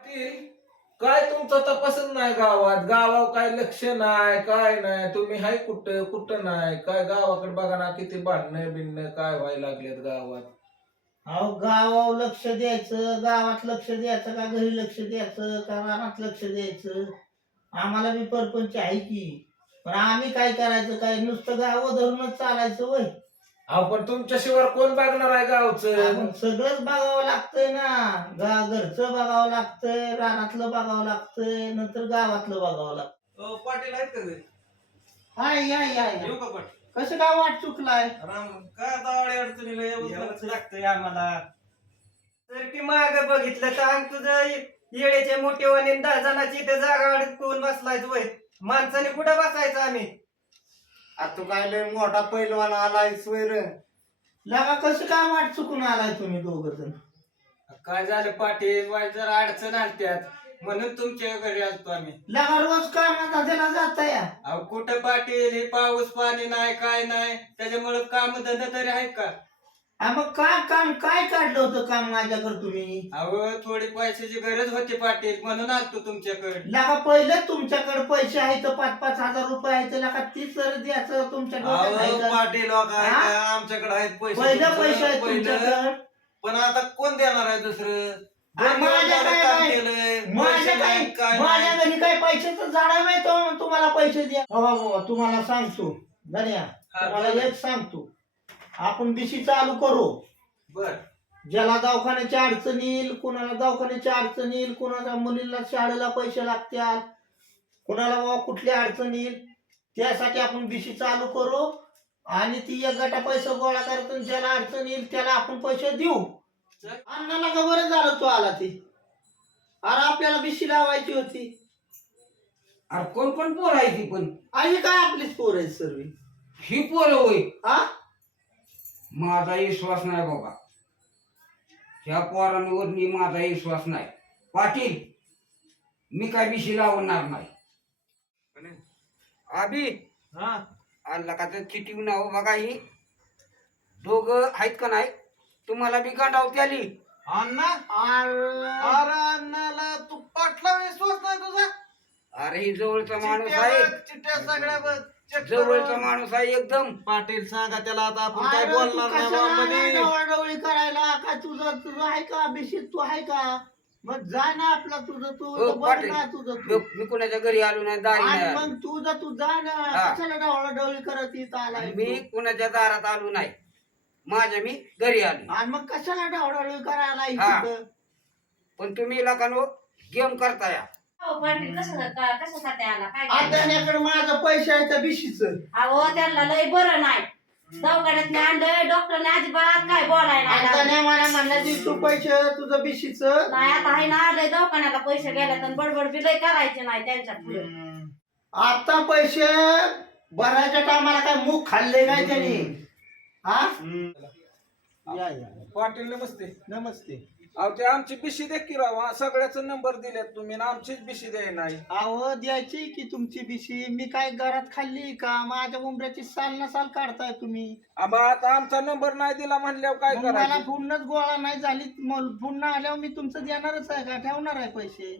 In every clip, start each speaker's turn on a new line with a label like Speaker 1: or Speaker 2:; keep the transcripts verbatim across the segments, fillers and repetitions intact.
Speaker 1: पाटील, काय तुमचं तपासच नाही गावात. गावावर काय लक्ष नाही, काय नाही. तुम्ही हाय कुठं कुठं नाही. काय गावाकडे बघा ना, किती भांडणं बिणणं काय व्हायला लागलेत गावात.
Speaker 2: अहो गावावर लक्ष द्यायचं, गावात लक्ष द्यायचं का घरी लक्ष द्यायचं का रानात लक्ष द्यायचं. आम्हाला बी परपंच आहे की, पण आम्ही काय करायचं, काय नुसतं गाव धरूनच चालायचं वय.
Speaker 1: अहो पण तुमच्याशिवाय कोण बघणार आहे गावचं.
Speaker 2: आपण सगळंच बघावं लागतंय ना. गा घरचं बघावं लागतंय, रानातलं बघावं लागतंय, नंतर गावातलं बघावं लागतं.
Speaker 3: अ, पाटील आहेत का घरी?
Speaker 2: हाय या या या.
Speaker 3: येऊ का पाटील?
Speaker 2: कसं काय वाट चुकलाय?
Speaker 3: राम काय आता अडी अडचणीला यावंच
Speaker 4: यावंच
Speaker 3: लागतं.
Speaker 4: लागतंय आम्हाला. तर की माग बघितलं तर अंग तुझं येळेचे मोठेवाने दहा जणांची इथे जागा अडकून बसलाय वय. माणसाने कुठं बसायचं आम्ही?
Speaker 5: आता तू काय लय मोठा पैलवान आलाय स्वैर.
Speaker 2: लगा कसं काय वाट चुकून आलाय तुम्ही दोघ जण?
Speaker 4: काय झालं पाटील, वाईट जरा अडचण आलत्यात म्हणून तुमच्या घरी आलतो आम्ही.
Speaker 2: लगा रोज कामाला त्याला जाता या.
Speaker 4: अहो कुठं पाटील, हे पाऊस पाणी नाही काय नाही, त्याच्यामुळे काम धंदा तरी आहेत का?
Speaker 2: हा मग काय काम काय काढलं होतं काम माझ्याकडे तुम्ही?
Speaker 4: अहो थोडी पैशाची गरज होती पाटील, म्हणून आलतो तुमच्याकडे.
Speaker 2: लगा पहिले तुमच्याकडे पैसे आहेत पाच पाच हजार रुपये आहेत, लगा तीस जर द्यायचं तुमच्या डोक्यात आहे
Speaker 3: अहो,
Speaker 2: का?
Speaker 3: पाटील हो काय
Speaker 2: हा?
Speaker 3: काय आमच्याकडे आहेत पैसे.
Speaker 2: पहिलं
Speaker 3: तुमचं
Speaker 2: पैसे आहेत
Speaker 3: पहिलं.
Speaker 2: तुमच्याकडे.
Speaker 3: पण आता कोण देणार आहे दुसरं?
Speaker 2: आ,
Speaker 3: दोन
Speaker 2: माझ्या
Speaker 3: दिवस झालं
Speaker 2: काय
Speaker 3: काम
Speaker 2: काय-
Speaker 3: केलंय,
Speaker 2: माझ्या
Speaker 3: पैसे
Speaker 2: काय
Speaker 3: नाहीत, काय
Speaker 2: माझ्या
Speaker 3: नाही.
Speaker 2: घरी काय पैशाचं झाड नाही तो तुम्हाला पैसे द्या. हो बाबा तुम्हाला सांगतो धन्या,
Speaker 3: हा,
Speaker 2: तुम्हाला
Speaker 3: बरं.
Speaker 2: एक सांगतो, आपण बीसी चालू करू.
Speaker 3: बर
Speaker 2: ज्याला दवाखान्याची अडचण येईल, कोणाला दवाखान्याची अडचण येईल, कोणाला मुलीला शाळेला पैसे लागतात, कोणाला बाबा कुठली अडचण येईल, त्यासाठी आपण बीसी चालू करू. आणि ती एक गटा पैसे गोळा करतो, ज्याला अडचण येईल त्याला आपण पैसे देऊ. अण्णाला का बरं झालं तू आला ती? अरे आपल्याला बीसी लावायची होती.
Speaker 6: अरे कोण कोण पोर आहे ती पण
Speaker 2: आणि काय आपलीच पोर आहे सर्व.
Speaker 6: ही पोर होय.
Speaker 2: हा
Speaker 6: माझा विश्वास नाही बाबा, ह्या पोरांवर मी माझा विश्वास नाही. पाटील मी काय बिशी लावणार नाही. आबी
Speaker 3: हा
Speaker 6: आणला का तर चिठी नाव बघा, ही दोघ आहेत का नाही, तुम्हाला बी गांडावती आली.
Speaker 3: अण्णा
Speaker 2: अरे
Speaker 3: अरे अण्णाला तू पाटला विश्वास नाही तुझा?
Speaker 6: अरे ही जवळचा माणूस
Speaker 3: चिट्ट्या
Speaker 6: आहे,
Speaker 3: बघ, चिट्ट्या सगळ्या बघ, check
Speaker 6: जवळचा
Speaker 3: करून.
Speaker 6: माणूस आहे एकदम.
Speaker 3: पाटील सांगा त्याला आता आपण काय
Speaker 2: अरे तू
Speaker 3: बोलणार नाही
Speaker 2: कशाला
Speaker 3: बाबांनी.
Speaker 2: आला डवळडवळी करायला? का तुझं तुझं आहे का बिशीत तू आहे का? मग जा ना आपला तुझं तू
Speaker 6: हो,
Speaker 2: बघ
Speaker 6: पाटील.
Speaker 2: ना तुझं
Speaker 6: मी
Speaker 2: तू.
Speaker 6: मी कुणाच्या घरी आलो नाही, दारी नाही
Speaker 2: आणि
Speaker 6: आलो.
Speaker 2: मग तुझं तू जा ना.
Speaker 6: हा.
Speaker 2: कशाला डवळडवळी करत इथं आलाय
Speaker 6: मी
Speaker 2: तू?
Speaker 6: कुणाच्या दारात आलो नाही, माझ्या मी घरी आलो.
Speaker 2: आणि मग कशाला डवळडवळी करायला
Speaker 6: हा.
Speaker 2: इथं?
Speaker 6: पण तुम्ही लोकांनो गेम करताय.
Speaker 7: अहो पाटील कसं का- कशासाठी आला काय
Speaker 2: आता
Speaker 7: झालं?
Speaker 2: त्याच्याकडे माझं पैसे आहे त्या बिशीच.
Speaker 7: अहो त्यांना लय बरं नाही, दवाखान्यात मी आणलंय, डॉक्टरने अजिबात काय बोलाय नाही
Speaker 2: आता
Speaker 7: लावलं.
Speaker 2: नाही मला म्हणलं की तू पैसे तुझं बिशीच.
Speaker 7: नाही आता आहे ना, लय दवाखान्याला पैसे गेले तर बडबड बी लय करायचे नाही त्यांच्या पुढे.
Speaker 2: आता पैसे भरायच्या टायमाला काय मुख खाल्ले काय त्यांनी? हा या या
Speaker 1: पाटील नमस्ते.
Speaker 2: नमस्ते.
Speaker 1: अहो ते आमची बिशी दे की राव. हा, सगळ्याच नंबर दिलेत तुम्ही आणि आमचीच बिशी द्याय नाही.
Speaker 2: अहो द्यायची की तुमची बिशी. मी काय घरात खाल्ली का? माझ्या उमऱ्याची साल ना साल काढताय तुम्ही.
Speaker 1: आबा आता आमचा नंबर नाही दिला म्हणल्यावर काय
Speaker 2: मग मला
Speaker 1: करायचं.
Speaker 2: पुन्हाच गोळा नाही झाली, मग पुन्हा आल्यावर मी तुमचं देणारच आहे का? ठेवणार आहे पैसे.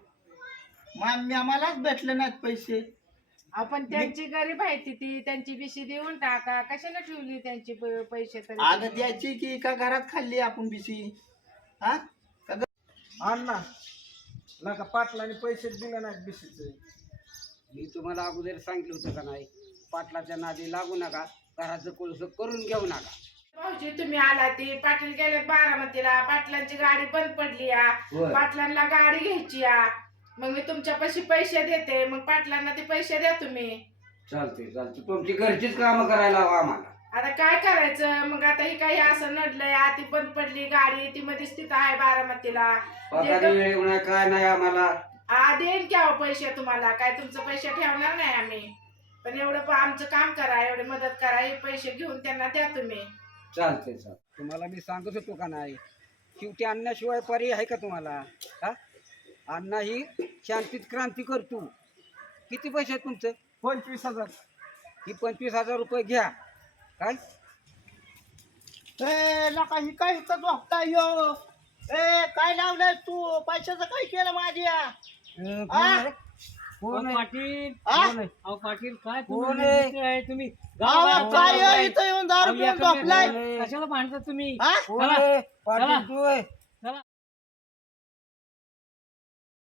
Speaker 2: मा- मी- आम्हालाच भेटले नाहीत पैसे.
Speaker 8: आपण त्यांची गरीब आहे ती ती त्यांची बिशी देऊन टाका, कशाला ठेवली त्यांची प- पैसे तरी?
Speaker 2: आग द्यायची की का घरात खाल्ली आपण बिशी? हा
Speaker 1: अण्णा नका, पाटलाने पैसे दिले नाहीत बिशीचे.
Speaker 6: मी तुम्हाला अगोदर सांगितलं होतं का नाही, पाटलाच्या नादी लागू नका, घराचं कोळस करून घेऊ नका.
Speaker 8: भाऊजी तुम्ही आला ती पाटील गेले बारामतीला, पाटलांची गाडी बंद पडली या,
Speaker 6: होय.
Speaker 8: पाटलांना गाडी घ्यायची या, मग मी तुमच्यापाशी पैसे देते, मग पाटलांना ते पैसे द्या तुम्ही.
Speaker 6: चालते चालते, तुमची घरचीच कामं करायला हवं आम्हाला.
Speaker 8: आता काय करायचं मग? आता ही काही असं नडलंय, ती बंद पडली गाडी, ती मध्येच तिथं आहे बारामतीला.
Speaker 6: पगारी वेळ नाही काय नाही आम्हाला.
Speaker 8: आ देईन की अहो पैसे तुम्हाला, काय तुमचं पैसे ठेवणार नाही आम्ही, पण एवढं प- आमचं काम करा, एवढी मदत करा, हे पैसे घेऊन त्यांना द्या तुम्ही.
Speaker 6: चालते चालते, तुम्हाला मी सांगत होतो का नाही, शेवटी अन्नाशिवाय पर्याय आहे का तुम्हाला? हा, अण्णा ही शांतीत क्रांती करतो. किती पैसे आहेत तुमचं?
Speaker 1: पंचवीस हजार.
Speaker 6: ही पंचवीस हजार रुपये घ्या. काय
Speaker 2: ए, लका ही काय इथं झोपताय ह्यो? ए काय लावलंय तू पैशाचं काय केलं माझ्या आ?
Speaker 6: कोण आहे?
Speaker 9: पाटील
Speaker 2: आ?
Speaker 9: अहो पाटील काय
Speaker 6: कोण
Speaker 9: तुम्ही
Speaker 6: आहे?
Speaker 9: मित्र आहे तुम्ही
Speaker 2: गावात काय आहे? इथं येऊन दारू
Speaker 9: अहो,
Speaker 2: पिऊन
Speaker 9: एका
Speaker 2: झोपलाय
Speaker 9: मिनिटात कशाला भांडता तुम्ही
Speaker 2: हा?
Speaker 6: कोण आहे? पाटील
Speaker 9: चला.
Speaker 6: तू आहे?